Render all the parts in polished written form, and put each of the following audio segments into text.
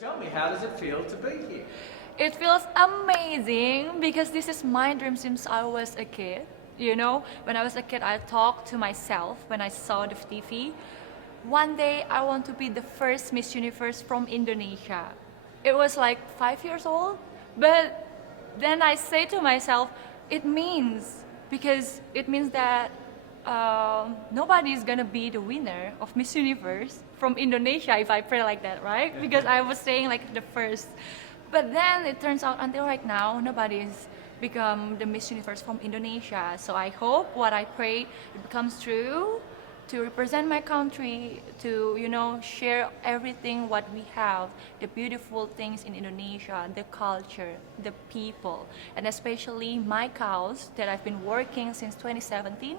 Tell me, how does it feel to be here? It feels amazing because this is my dream since I was a kid. You know, when I was a kid, I talked to myself when I saw the TV. One day, I want to be the first Miss Universe from Indonesia. It was like 5 years old, but then I say to myself, it means, because it means that nobody is gonna be the winner of Miss Universe from Indonesia if I pray like that, right? Because I was saying like the first. But then it turns out until right now, nobody's become the Miss Universe from Indonesia. So I hope what I pray it becomes true, to represent my country, to share everything what we have, the beautiful things in Indonesia, the culture, the people, and especially my cause that I've been working since 2017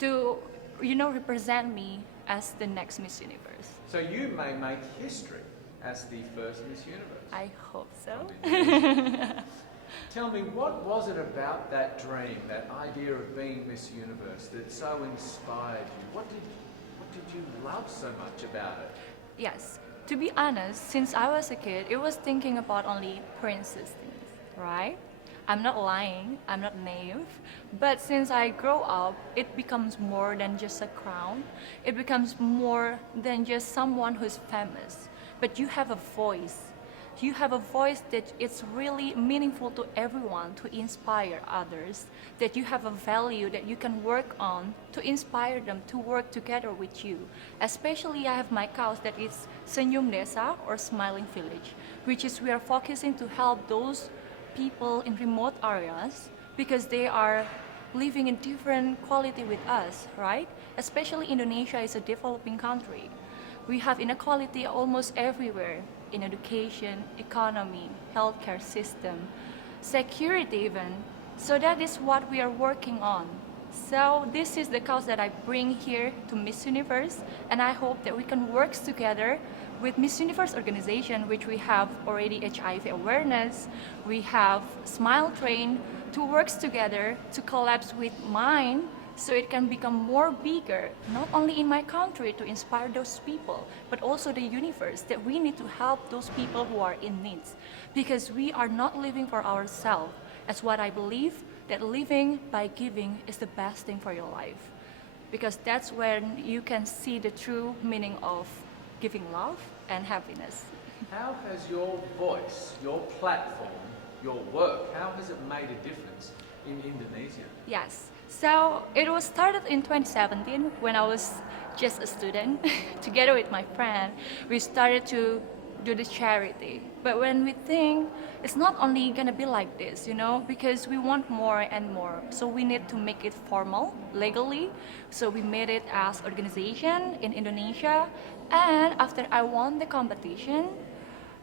to represent me as the next Miss Universe. So you may make history as the first Miss Universe. I hope so. Tell me, what was it about that dream, that idea of being Miss Universe that so inspired you? What did you love so much about it? Yes, to be honest, since I was a kid, it was thinking about only princess things, right? I'm not lying, I'm not naive, but since I grow up, it becomes more than just a crown. It becomes more than just someone who's famous, but you have a voice. You have a voice that it's really meaningful to everyone, to inspire others, that you have a value that you can work on to inspire them to work together with you. Especially I have my cause that is Senyum Desa, or Smiling Village, which is we are focusing to help those people in remote areas because they are living in different quality with us, right? Especially Indonesia is a developing country. We have inequality almost everywhere, in education, economy, healthcare system, security even. So that is what we are working on. So this is the cause that I bring here to Miss Universe, and I hope that we can work together with Miss Universe organization, which we have already HIV awareness, we have Smile Train, to work together to collapse with mine so it can become more bigger, not only in my country to inspire those people, but also the universe, that we need to help those people who are in need. Because we are not living for ourselves. As what I believe, that living by giving is the best thing for your life. Because that's when you can see the true meaning of giving love and happiness. How has your voice, your platform, your work, how has it made a difference in Indonesia? Yes. So it was started in 2017 when I was just a student. Together with my friend, we started to do the charity. But when we think it's not only gonna be like this, because we want more and more. So we need to make it formal, legally. So we made it as organization in Indonesia. And after I won the competition,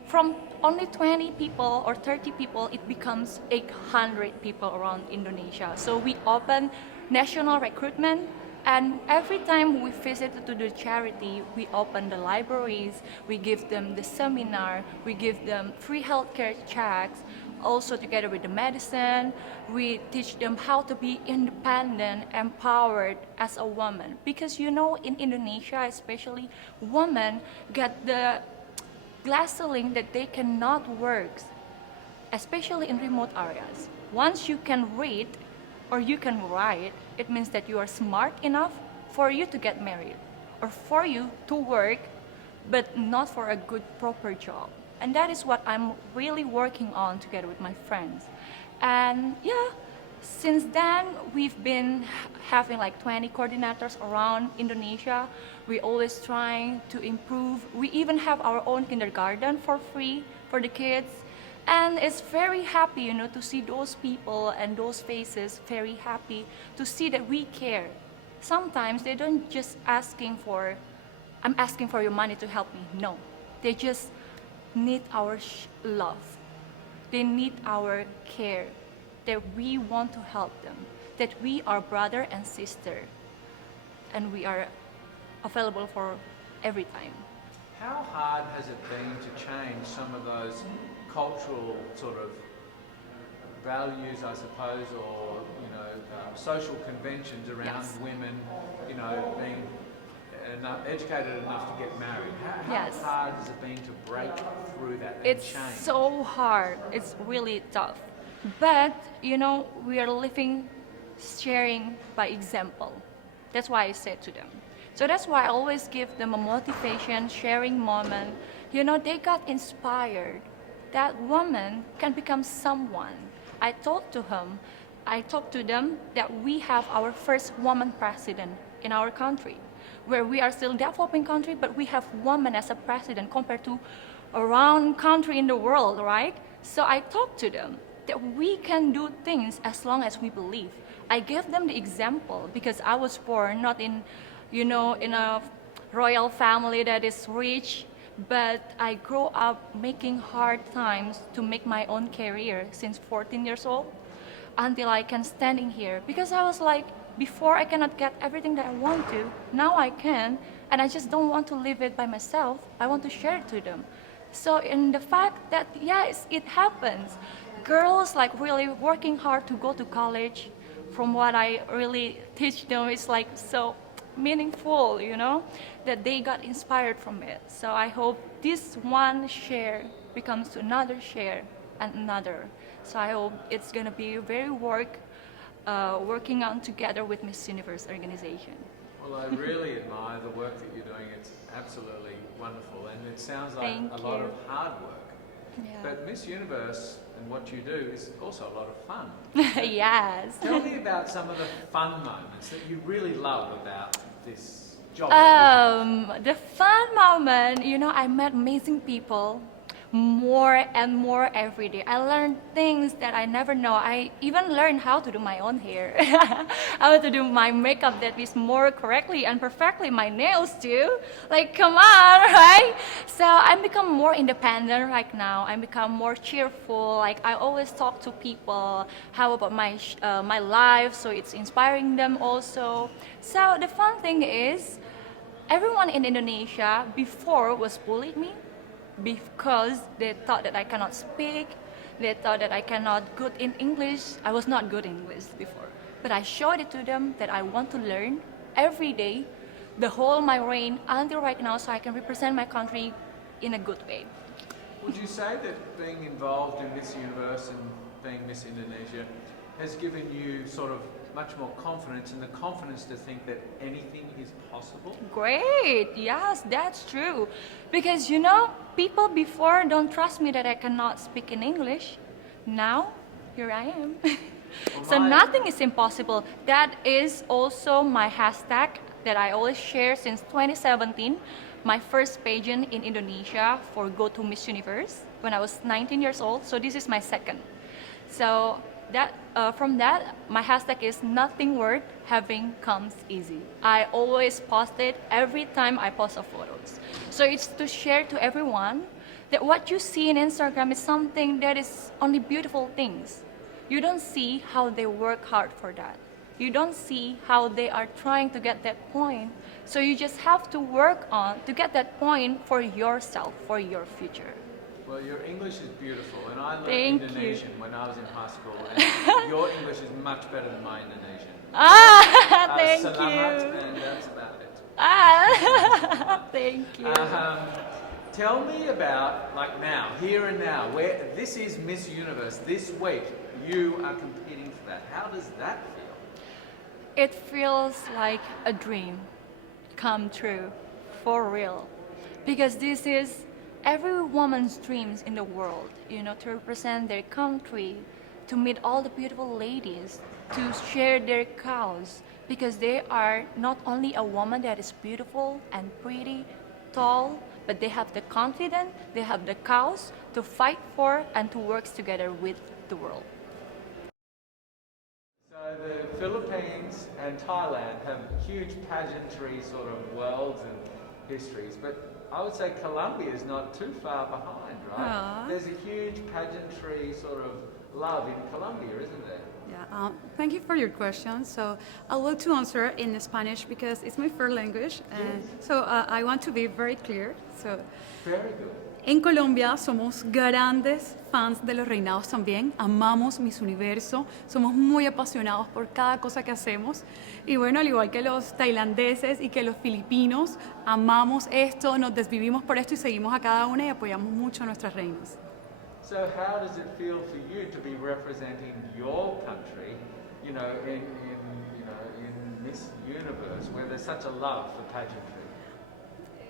from only 20 people or 30 people, it becomes 800 people around Indonesia. So we open national recruitment, and every time we visit to the charity, we open the libraries, we give them the seminar, we give them free healthcare checks, also together with the medicine, we teach them how to be independent, empowered as a woman. Because in Indonesia especially, women get the glass ceiling that they cannot work, especially in remote areas. Once you can read or you can write, it means that you are smart enough for you to get married or for you to work, but not for a good proper job. And that is what I'm really working on together with my friends. And yeah, since then, we've been having like 20 coordinators around Indonesia. We always trying to improve. We even have our own kindergarten for free for the kids. And it's very happy, to see those people and those faces very happy to see that we care. Sometimes they don't just asking for, I'm asking for your money to help me. No, they just need our love. They need our care, that we want to help them, that we are brother and sister, and we are available for every time. How hard has it been to change some of those cultural sort of values, I suppose, or social conventions around Yes. women, being educated enough to get married? How Yes. hard has it been to break through that it's change? so hard. It's really tough. But, you know, we are living, sharing by example. That's why I said to them. So that's why I always give them a motivation, sharing moment. You know, they got inspired. That woman can become someone. I talked to him. I talked to them that we have our first woman president in our country, where we are still developing country, but we have women as a president compared to around country in the world, right? So I talked to them that we can do things as long as we believe. I gave them the example because I was born not in, you know, in a royal family that is rich, but I grew up making hard times to make my own career since 14 years old until I can standing here. Because I was like, before I cannot get everything that I want to, now I can, and I just don't want to live it by myself. I want to share it to them. So in the fact that, yes, it happens. Girls like really working hard to go to college, from what I really teach them, is like so meaningful, you know, that they got inspired from it. So I hope this one share becomes to another share and another. So I hope it's gonna be very working on together with Miss Universe organization. Well, I really admire the work that you're doing. It's absolutely wonderful, and it sounds like Thank a lot you. of hard work. Yeah. But Miss Universe and what you do is also a lot of fun. Yes. Tell me about some of the fun moments that you really love about this job. The fun moment, you know, I met amazing people more and more every day. I learned things that I never know. I even learned how to do my own hair, how to do my makeup that is more correctly and perfectly, my nails too. Like, come on, right? So I become more independent right now. I become more cheerful. Like, I always talk to people, how about my life, so it's inspiring them also. So the fun thing is, everyone in Indonesia before was bullied me because they thought that I cannot speak, they thought that I cannot good in English. I was not good in English before. But I showed it to them that I want to learn every day, the whole my reign until right now, so I can represent my country in a good way. Would you say that being involved in Miss Universe and being Miss Indonesia has given you sort of much more confidence, and the confidence to think that anything is possible? Great, yes, that's true. Because you know, people before don't trust me that I cannot speak in English. Now, here I am. So nothing is impossible. That is also my hashtag that I always share since 2017. My first pageant in Indonesia for Go to Miss Universe when I was 19 years old. So this is my second. So that from that, my hashtag is nothing worth having comes easy. I always post it every time I post a photos. So it's to share to everyone that what you see in Instagram is something that is only beautiful things. You don't see how they work hard for that. You don't see how they are trying to get that point. So you just have to work on to get that point for yourself, for your future. Well, your English is beautiful, and I learned Thank you. Indonesian when I was in high school, and your English is much better than my Indonesian. Thank Selamat, you. and that's about it. Thank you. Tell me about, like now, here and now, where this is Miss Universe. This week, you are competing for that. How does that feel? It feels like a dream come true, for real. Because this is every woman's dreams in the world, you know, to represent their country, to meet all the beautiful ladies, to share their cause. Because they are not only a woman that is beautiful and pretty, tall, but they have the confidence, they have the cause to fight for and to work together with the world. So the Philippines and Thailand have huge pageantry sort of worlds and histories, but I would say Colombia is not too far behind, right? Aww. There's a huge pageantry sort of love in Colombia, isn't there? Yeah, thank you for your question. So I would like to answer in Spanish because it's my first language, and so I want to be very clear. So Very good. En Colombia somos grandes fans de los reinados también, amamos Miss Universo, somos muy apasionados por cada cosa que hacemos y bueno, al igual que los tailandeses y que los filipinos, amamos esto, nos desvivimos por esto y seguimos a cada una y apoyamos mucho a nuestras reinas. So how does it feel for you to be representing your country, in Miss Universe, where there's such a love for pageantry?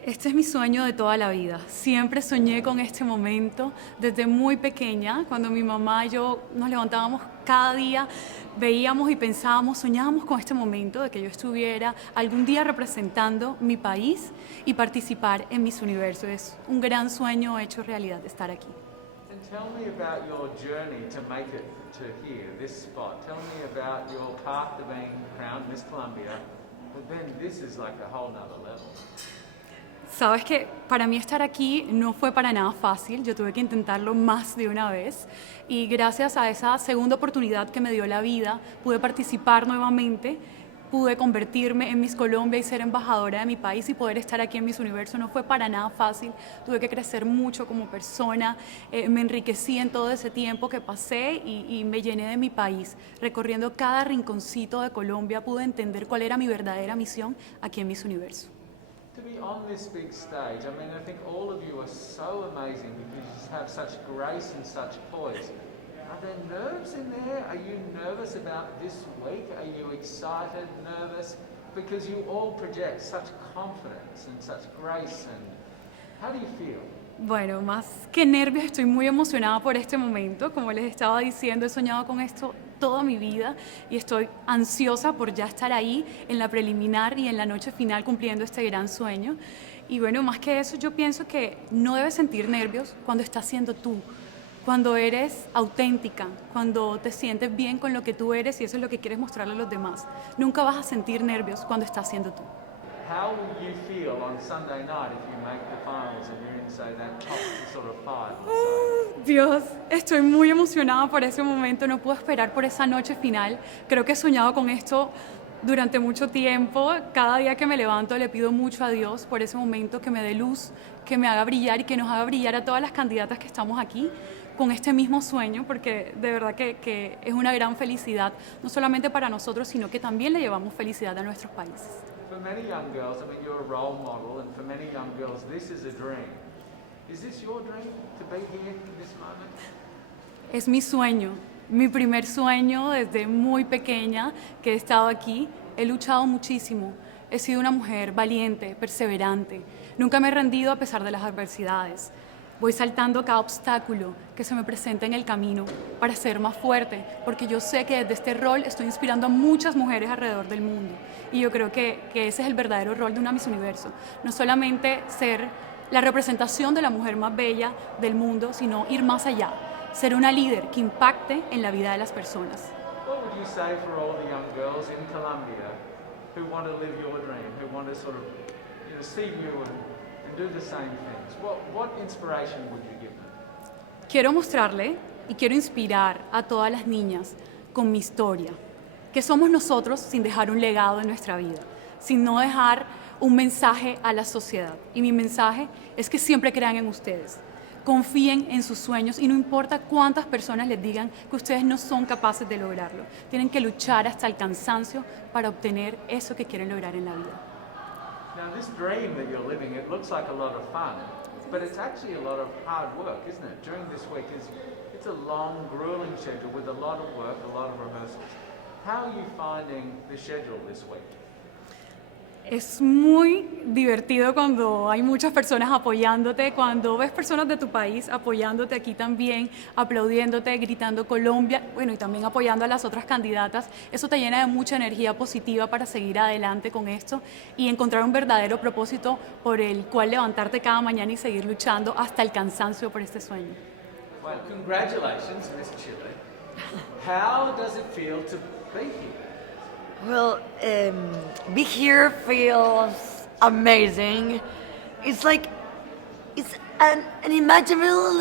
Este es mi sueño de toda la vida. Siempre soñé con este momento desde muy pequeña, cuando mi mamá y yo nos levantábamos cada día, veíamos y pensábamos, soñábamos con este momento de que yo estuviera algún día representando mi país y participar en Miss Universo. Es un gran sueño hecho realidad estar aquí. And tell me about your journey to make it to here, this spot. Tell me about your path to being crowned Miss Colombia, but then this is like a whole nother level. Sabes que para mí estar aquí no fue para nada fácil, yo tuve que intentarlo más de una vez y gracias a esa segunda oportunidad que me dio la vida pude participar nuevamente, pude convertirme en Miss Colombia y ser embajadora de mi país y poder estar aquí en Miss Universo no fue para nada fácil, tuve que crecer mucho como persona, me enriquecí en todo ese tiempo que pasé y me llené de mi país, recorriendo cada rinconcito de Colombia pude entender cuál era mi verdadera misión aquí en Miss Universo. To be on this big stage, I think all of you are so amazing because you just have such grace and such poise. Are there nerves in there? Are you nervous about this week? Are you excited, nervous? Because you all project such confidence and such grace, and how do you feel? Bueno, más que nervios, estoy muy emocionada por este momento. Como les estaba diciendo, he soñado con esto toda mi vida y estoy ansiosa por ya estar ahí en la preliminar y en la noche final cumpliendo este gran sueño. Y bueno, más que eso, yo pienso que no debes sentir nervios cuando estás siendo tú, cuando eres auténtica, cuando te sientes bien con lo que tú eres y eso es lo que quieres mostrarle a los demás. Nunca vas a sentir nervios cuando estás siendo tú. How will you feel on Sunday night if you make the finals and you're in, say, that top sort of five? Dios, estoy muy emocionada por ese momento, no puedo esperar por esa noche final. Creo que he soñado con esto durante mucho tiempo. Cada día que me levanto le pido mucho a Dios por ese momento que me dé luz, que me haga brillar y que nos haga brillar a todas las candidatas que estamos aquí con este mismo sueño, porque de verdad que es una gran felicidad, no solamente para nosotros, sino que también le llevamos felicidad a nuestros países. For many young girls, you're a role model, and for many young girls, this is a dream. Is this your dream, to be here in this moment? Es mi sueño, mi primer sueño desde muy pequeña que he estado aquí. He luchado muchísimo, he sido una mujer valiente, perseverante. Nunca me he rendido a pesar de las adversidades. Voy saltando cada obstáculo que se me presenta en el camino para ser más fuerte, porque yo sé que desde este rol estoy inspirando a muchas mujeres alrededor del mundo. Y yo creo que ese es el verdadero rol de una Miss Universo. No solamente ser la representación de la mujer más bella del mundo, sino ir más allá, ser una líder que impacte en la vida de las personas. What would you say for all the young girls in Colombia who want to live your dream, who want to sort of, see you and do the same things? What inspiration would you give them? Quiero mostrarle y quiero inspirar a todas las niñas con mi historia, que somos nosotros sin dejar un legado en nuestra vida, sin no dejar un mensaje a la sociedad. Y mi mensaje es que siempre crean en ustedes, confíen en sus sueños y no importa cuántas personas les digan que ustedes no son capaces de lograrlo. Tienen que luchar hasta el cansancio para obtener eso que quieren lograr en la vida. Now, this dream that you're living, it looks like a lot of fun, but it's actually a lot of hard work, isn't it? During this week, it's a long, grueling schedule with a lot of work, a lot of rehearsals. How are you finding the schedule this week? Es muy divertido cuando hay muchas personas apoyándote, cuando ves personas de tu país apoyándote aquí también, aplaudiéndote, gritando Colombia, bueno, y también apoyando a las otras candidatas. Eso te llena de mucha energía positiva para seguir adelante con esto y encontrar un verdadero propósito por el cual levantarte cada mañana y seguir luchando hasta el cansancio por este sueño. Well, congratulations, Miss Chile. How does it feel to be here? Well, be here feels amazing. It's like it's an unimaginable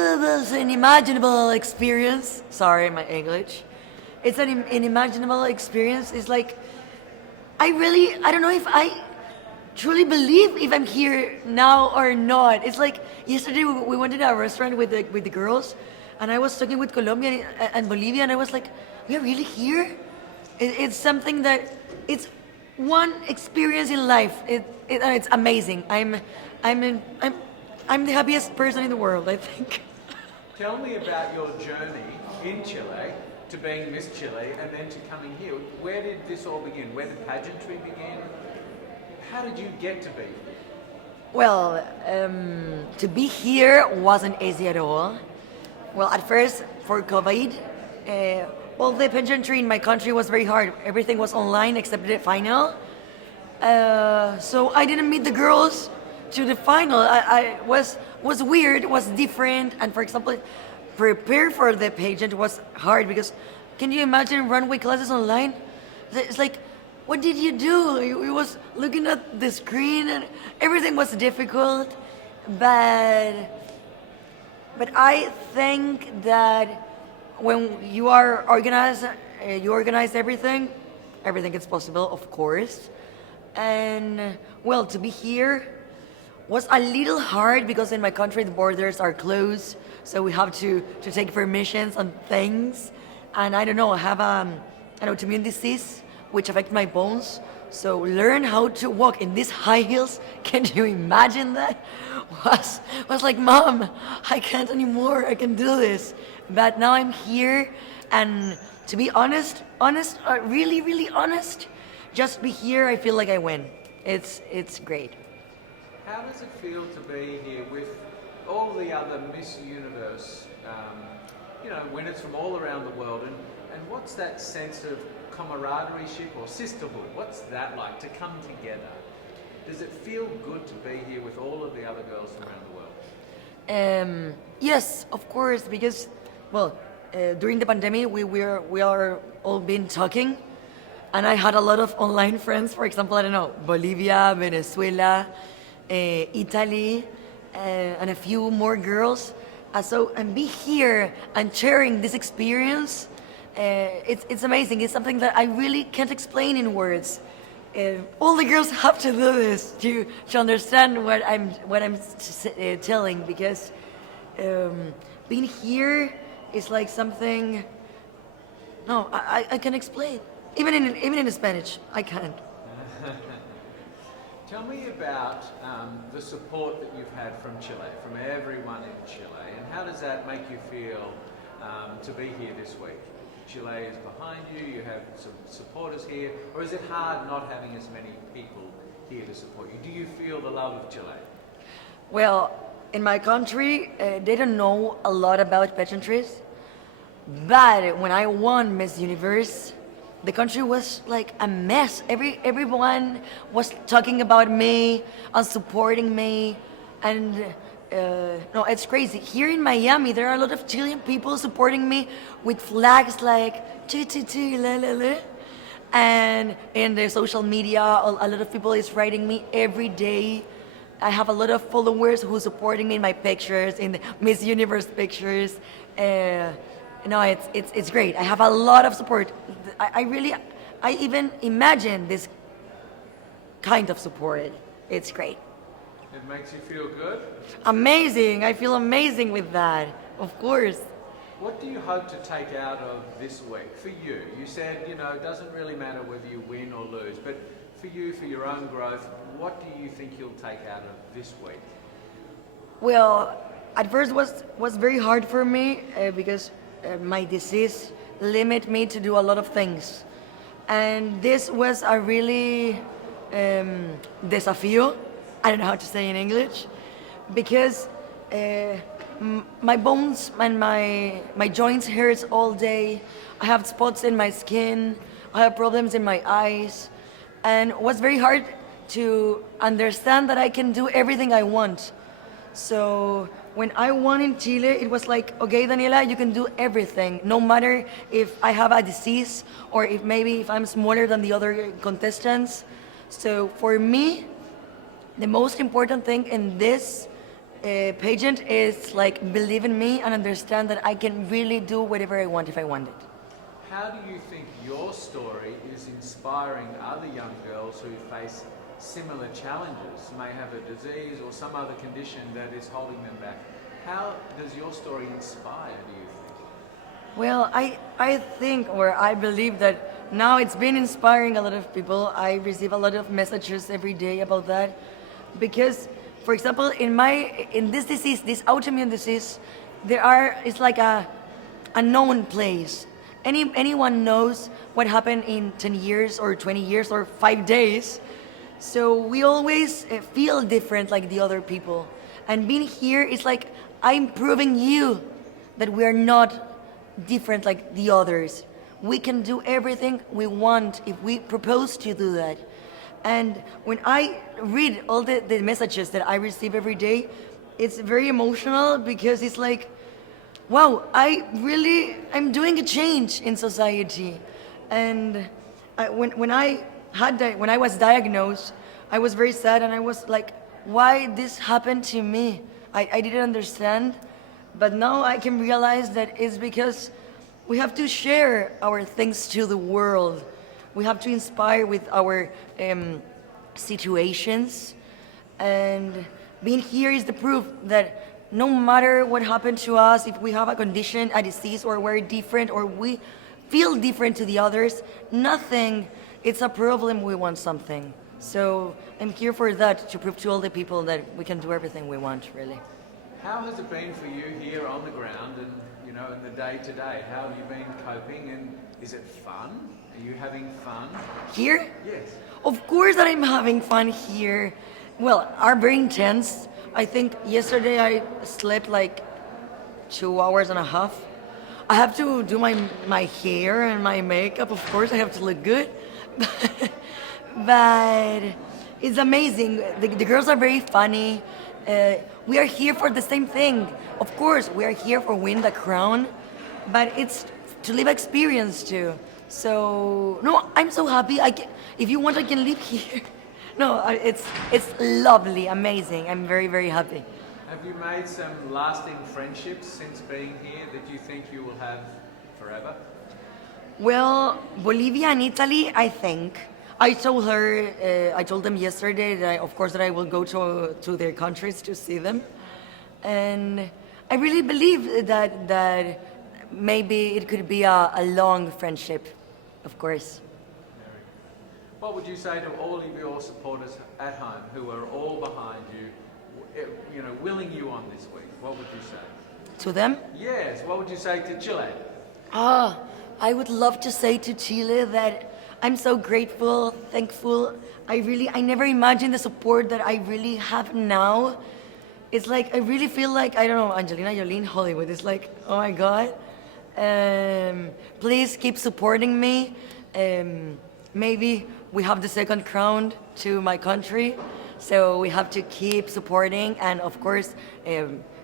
experience. Sorry, my English. It's an unimaginable experience. It's like I don't know if truly believe if I'm here now or not. It's like yesterday we went to a restaurant with the girls, and I was talking with Colombia and Bolivia, and I was like, we are really here? It's something that it's one experience in life. It's amazing. I'm the happiest person in the world, I think. Tell me about your journey in Chile to being Miss Chile and then to coming here. Where did this all begin? Where did pageantry begin? How did you get to be here? Well, to be here wasn't easy at all. Well, at first, for COVID, well, the pageantry in my country was very hard. Everything was online except the final. So I didn't meet the girls to the final. I was weird, was different, and for example, prepare for the pageant was hard because can you imagine runway classes online? It's like, what did you do? We was looking at the screen and everything was difficult, but I think that when you are organized, you organize everything is possible, of course. And well, to be here was a little hard because in my country the borders are closed, so we have to take permissions on things. And I don't know, I have an autoimmune disease which affects my bones. So learn how to walk in these high heels. Can you imagine that? Was like, Mom, I can't anymore. I can do this. But now I'm here, and to be honest, really, really honest, just be here. I feel like I win. It's great. How does it feel to be here with all the other Miss Universe, winners from all around the world, and what's that sense of camaraderie or sisterhood? What's that like to come together? Does it feel good to be here with all of the other girls from around the world? Yes, of course, because well, during the pandemic we are all been talking, and I had a lot of online friends. For example, I don't know, Bolivia, Venezuela, Italy, and a few more girls. And be here and sharing this experience. It's amazing. It's something that I really can't explain in words. All the girls have to do this to understand what I'm telling, because being here is like something. No, I can explain. Even in Spanish, I can't. Tell me about the support that you've had from Chile, from everyone in Chile, and how does that make you feel to be here this week? Chile is behind you, you have some supporters here, or is it hard not having as many people here to support you? Do you feel the love of Chile? Well, in my country, they don't know a lot about pageantries, but when I won Miss Universe, the country was like a mess. Everyone was talking about me and supporting me, and no, it's crazy. Here in Miami, there are a lot of Chilean people supporting me with flags like chi chi chi la la la. And in the social media, a lot of people is writing me every day. I have a lot of followers who supporting me in my pictures, in the Miss Universe pictures. No, it's great. I have a lot of support. I even imagine this kind of support. It's great. It makes you feel good? Amazing. I feel amazing with that. Of course. What do you hope to take out of this week for you? You said, it doesn't really matter whether you win or lose, but for you, for your own growth, what do you think you'll take out of this week? Well, at first was very hard for me because my disease limit me to do a lot of things, and this was a really desafío. I don't know how to say in English, because my bones and my joints hurts all day. I have spots in my skin. I have problems in my eyes, and it was very hard to understand that I can do everything I want. So when I won in Chile, it was like, okay, Daniela, you can do everything, no matter if I have a disease or if I'm smaller than the other contestants. So for me, the most important thing in this pageant is like believe in me and understand that I can really do whatever I want if I want it. How do you think your story is inspiring other young girls who face similar challenges, may have a disease or some other condition that is holding them back. How does your story inspire, do you think? Well, I think, or I believe that now it's been inspiring a lot of people. I receive a lot of messages every day about that. Because, for example, in this disease, this autoimmune disease, it's like a known place. Anyone knows what happened in 10 years or 20 years or 5 days. So we always feel different like the other people. And being here is like, I'm proving you that we are not different like the others. We can do everything we want if we propose to do that. And when I read all the messages that I receive every day, it's very emotional because it's like, wow, I'm doing a change in society. And when I was diagnosed, I was very sad and I was like, why this happened to me? I didn't understand, but now I can realize that it's because we have to share our things to the world. We have to inspire with our situations, and being here is the proof that no matter what happened to us, if we have a condition, a disease, or we're different, or we feel different to the others, nothing, it's a problem, we want something. So I'm here for that, to prove to all the people that we can do everything we want, really. How has it been for you here on the ground and, in the day-to-day? How have you been coping, and is it fun? Are you having fun? Here? Yes. Of course that I'm having fun here. Well, are very intense. I think yesterday I slept like 2 hours and a half. I have to do my hair and my makeup. Of course, I have to look good. But it's amazing. The girls are very funny. We are here for the same thing. Of course, we are here for win the crown, but it's to live experience too. So no, I'm so happy. If you want, I can live here. No, it's lovely, amazing. I'm very, very happy. Have you made some lasting friendships since being here that you think you will have forever? Well, Bolivia and Italy, I think. I told them yesterday that of course that I will go to their countries to see them, and I really believe that maybe it could be a long friendship, of course. What would you say to all of your supporters at home who are all behind you, willing you on this week? What would you say? To them? Yes. What would you say to Chile? I would love to say to Chile that I'm so grateful, thankful. I never imagined the support that I really have now. It's like, I really feel like, I don't know, Angelina Jolie in Hollywood. It's like, oh my God. Please keep supporting me. Maybe we have the second crown to my country. So we have to keep supporting and, of course,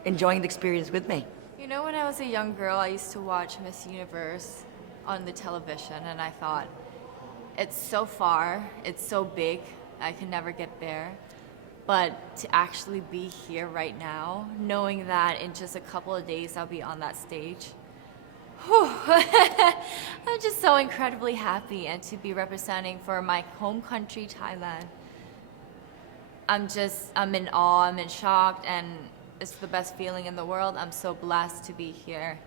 enjoying the experience with me. When I was a young girl, I used to watch Miss Universe on the television, and I thought, it's so far, it's so big, I can never get there. But to actually be here right now, knowing that in just a couple of days I'll be on that stage, I'm just so incredibly happy, and to be representing for my home country, Thailand. I'm in awe, I'm in shock, and it's the best feeling in the world. I'm so blessed to be here.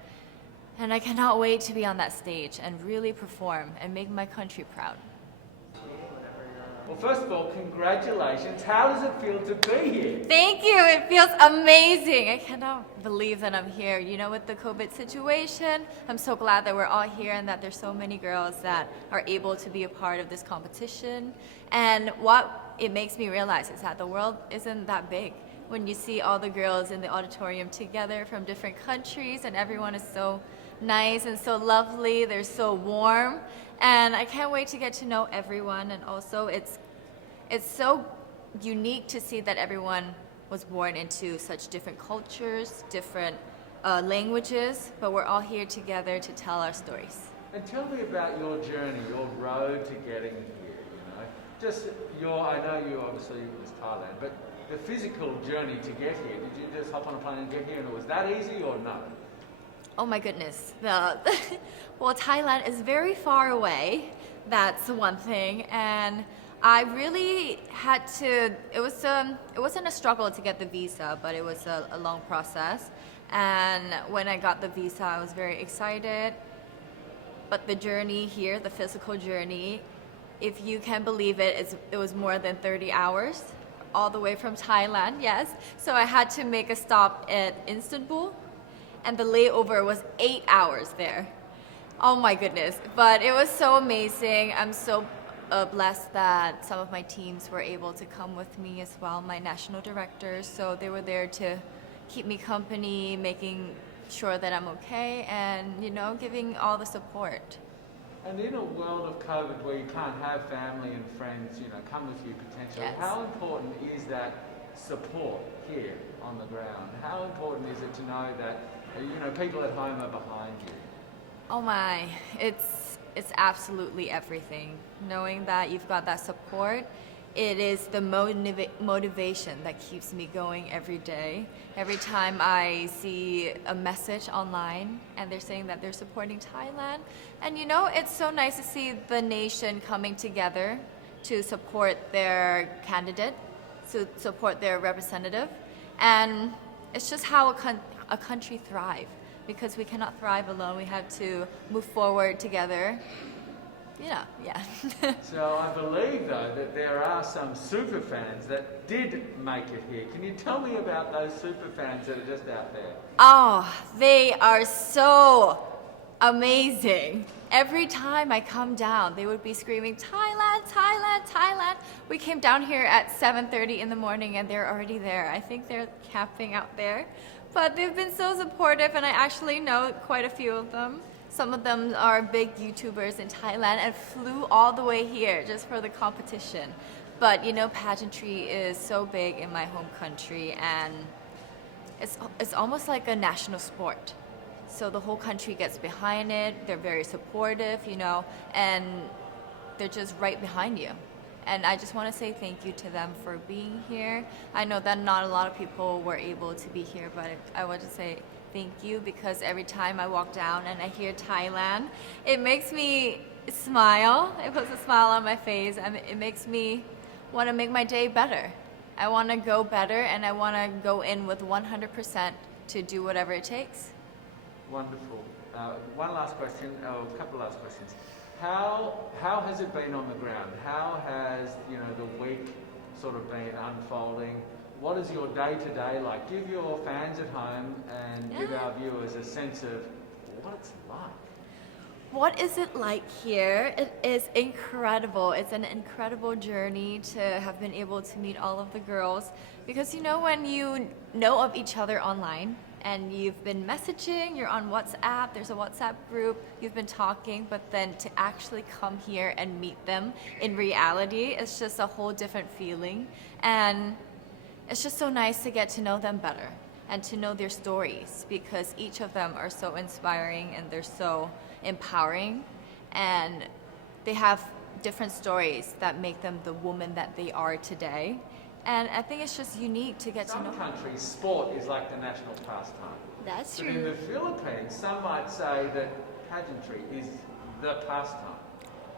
And I cannot wait to be on that stage and really perform and make my country proud. Well, first of all, congratulations. How does it feel to be here? Thank you. It feels amazing. I cannot believe that I'm here. With the COVID situation, I'm so glad that we're all here and that there's so many girls that are able to be a part of this competition. And what it makes me realize is that the world isn't that big. When you see all the girls in the auditorium together from different countries, and everyone is so nice and so lovely, they're so warm, and I can't wait to get to know everyone. And also it's so unique to see that everyone was born into such different cultures, different languages, but we're all here together to tell our stories. And tell me about your journey, your road to getting here, I know you obviously was Thailand, but the physical journey to get here, did you just hop on a plane and get here, and was that easy or no? Oh my goodness. Well, Thailand is very far away. That's one thing. And I really had to. It wasn't a struggle to get the visa, but it was a long process. And when I got the visa, I was very excited. But the journey here, the physical journey, if you can believe it, it was more than 30 hours, all the way from Thailand. Yes. So I had to make a stop at Istanbul, and the layover was 8 hours there. Oh my goodness! But it was so amazing. I'm so blessed that some of my teams were able to come with me as well, my national directors. So they were there to keep me company, making sure that I'm okay, and giving all the support. And in a world of COVID where you can't have family and friends, come with you potentially, Yes. how important is that support here on the ground? How important is it to know that, people at home are behind you? Oh my, it's absolutely everything. Knowing that you've got that support, it is the motivation that keeps me going every day. Every time I see a message online and they're saying that they're supporting Thailand, and it's so nice to see the nation coming together to support their candidate, to support their representative, and it's just how a country thrives. Because we cannot thrive alone, we have to move forward together. Yeah. So I believe, though, that there are some super fans that did make it here. Can you tell me about those super fans that are just out there? Oh, they are so amazing. Every time I come down, they would be screaming, Thailand, Thailand, Thailand. We came down here at 7:30 in the morning and they're already there. I think they're camping out there. But they've been so supportive, and I actually know quite a few of them. Some of them are big YouTubers in Thailand and flew all the way here just for the competition. But pageantry is so big in my home country, and it's almost like a national sport. So the whole country gets behind it. They're very supportive, and they're just right behind you. And I just want to say thank you to them for being here. I know that not a lot of people were able to be here, but I want to say thank you, because every time I walk down and I hear Thailand, it makes me smile. It puts a smile on my face, and it makes me want to make my day better. I want to go better, and I want to go in with 100% to do whatever it takes. Wonderful. One last question, a couple of last questions. How has it been on the ground? How has the week sort of been unfolding? What is your day-to-day like? Give your fans at home and give our viewers a sense of what it's like. What is it like here? It is incredible. It's an incredible journey to have been able to meet all of the girls, because when you know of each other online and you've been messaging, you're on WhatsApp, there's a WhatsApp group, you've been talking, but then to actually come here and meet them in reality, it's just a whole different feeling. And it's just so nice to get to know them better and to know their stories, because each of them are so inspiring and they're so empowering, and they have different stories that make them the woman that they are today. And I think it's just unique to get to know. Some countries, sport is like the national pastime. That's But in true. the Philippines, some might say that pageantry is the pastime.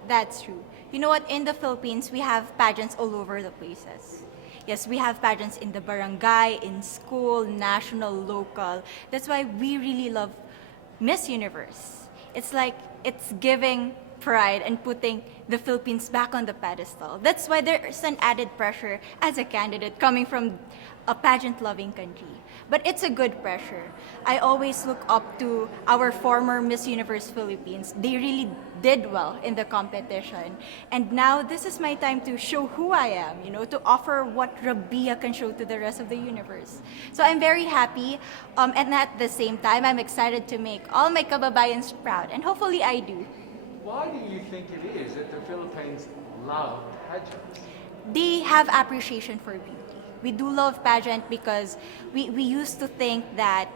That's true. You know what? In the Philippines, we have pageants all over the places. Yes, we have pageants in the barangay, in school, national, local. That's why we really love Miss Universe. It's like it's giving pride and putting the Philippines back on the pedestal. That's why there's an added pressure as a candidate coming from a pageant-loving country. But it's a good pressure. I always look up to our former Miss Universe Philippines. They really did well in the competition. And now this is my time to show who I am, to offer what Rabiya can show to the rest of the universe. So I'm very happy, and at the same time, I'm excited to make all my kababayans proud, and hopefully I do. Why do you think it is that the Philippines love pageants? They have appreciation for beauty. We do love pageant because we used to think that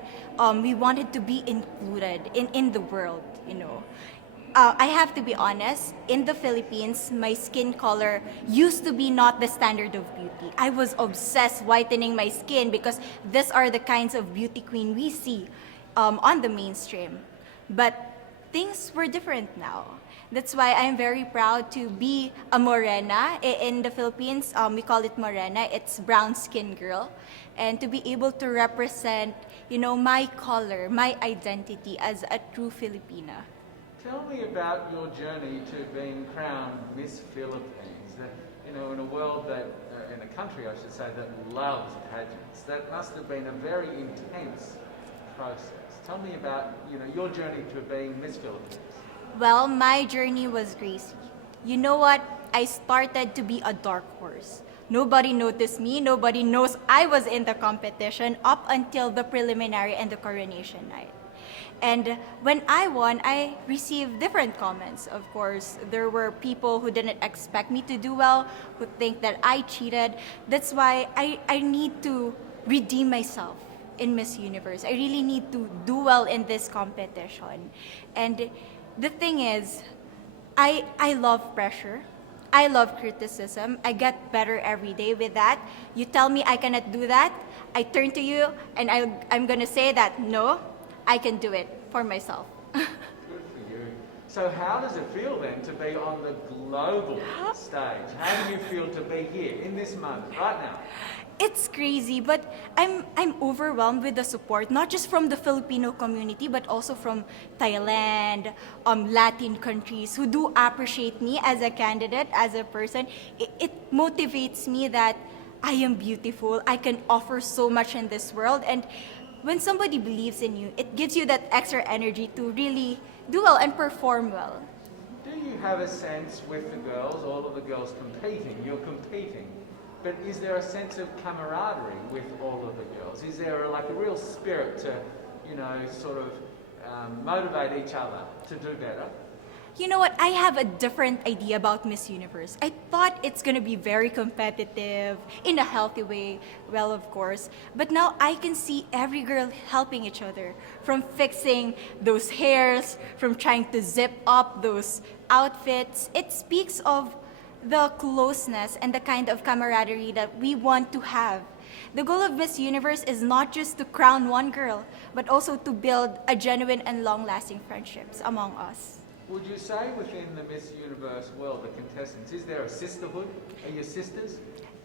we wanted to be included in the world, I have to be honest, in the Philippines, my skin color used to be not the standard of beauty. I was obsessed whitening my skin because these are the kinds of beauty queen we see on the mainstream. But things were different now. That's why I'm very proud to be a morena. In the Philippines, we call it morena. It's brown skin girl. And to be able to represent, my color, my identity as a true Filipina. Tell me about your journey to being crowned Miss Philippines. In a world that, in a country I should say, that loves pageants. That must have been a very intense process. Tell me about, your journey to being Miss Philippines. Well, my journey was crazy. You know what? I started to be a dark horse. Nobody noticed me. Nobody knows I was in the competition up until the preliminary and the coronation night. And when I won, I received different comments. Of course, there were people who didn't expect me to do well, who think that I cheated. That's why I need to redeem myself in Miss Universe. I really need to do well in this competition. And the thing is, I love pressure. I love criticism. I get better every day with that. You tell me I cannot do that, I turn to you and I'm gonna say that, no, I can do it for myself. Good for you. So how does it feel then to be on the global stage? How do you feel to be here in this moment, right now? It's crazy, but I'm overwhelmed with the support, not just from the Filipino community, but also from Thailand, Latin countries who do appreciate me as a candidate, as a person. It motivates me that I am beautiful, I can offer so much in this world, and when somebody believes in you, it gives you that extra energy to really do well and perform well. Do you have a sense with the girls, all of the girls competing, you're competing, but is there a sense of camaraderie with all of the girls? Is there a real spirit to, motivate each other to do better? You know what? I have a different idea about Miss Universe. I thought it's gonna be very competitive, in a healthy way, well, of course. But now I can see every girl helping each other, from fixing those hairs, from trying to zip up those outfits. It speaks of the closeness and the kind of camaraderie that we want to have. The goal of Miss Universe is not just to crown one girl, but also to build a genuine and long-lasting friendships among us. Would you say within the Miss Universe world, the contestants, is there a sisterhood? Are you sisters?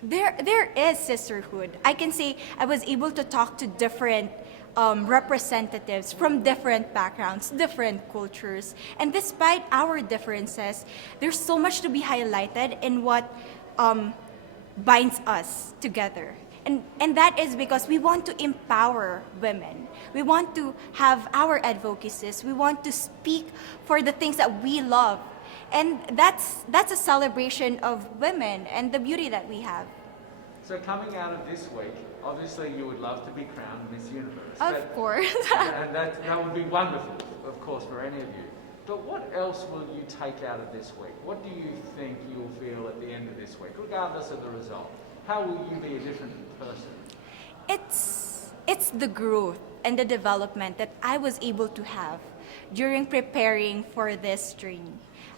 There is sisterhood. I can say I was able to talk to different representatives from different backgrounds, different cultures. And despite our differences, there's so much to be highlighted in what binds us together. And that is because we want to empower women. We want to have our advocacies. We want to speak for the things that we love. And that's a celebration of women and the beauty that we have. So coming out of this week, obviously you would love to be crowned Miss Universe. Of course. And that would be wonderful, of course, for any of you. But what else will you take out of this week? What do you think you'll feel at the end of this week, regardless of the result? How will you be a different person? It's the growth and the development that I was able to have during preparing for this journey.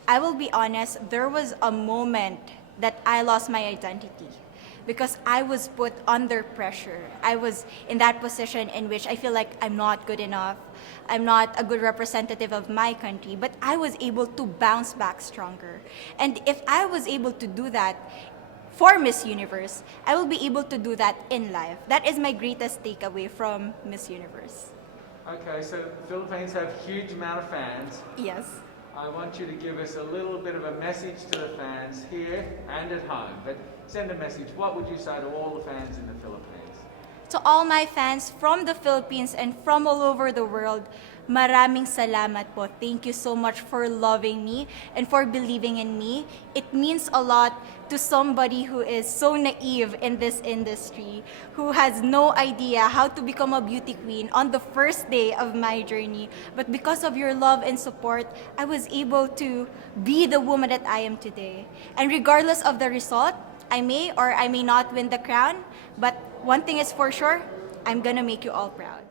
I will be honest, there was a moment that I lost my identity because I was put under pressure. I was in that position in which I feel like I'm not good enough. I'm not a good representative of my country, but I was able to bounce back stronger. And if I was able to do that for Miss Universe, I will be able to do that in life. That is my greatest takeaway from Miss Universe. Okay, so the Philippines have a huge amount of fans. Yes. I want you to give us a little bit of a message to the fans here and at home. But send a message. What would you say to all the fans in the Philippines? To all my fans from the Philippines and from all over the world, maraming salamat po. Thank you so much for loving me and for believing in me. It means a lot to somebody who is so naive in this industry, who has no idea how to become a beauty queen on the first day of my journey. But because of your love and support, I was able to be the woman that I am today. And regardless of the result, I may or I may not win the crown, but one thing is for sure, I'm gonna make you all proud.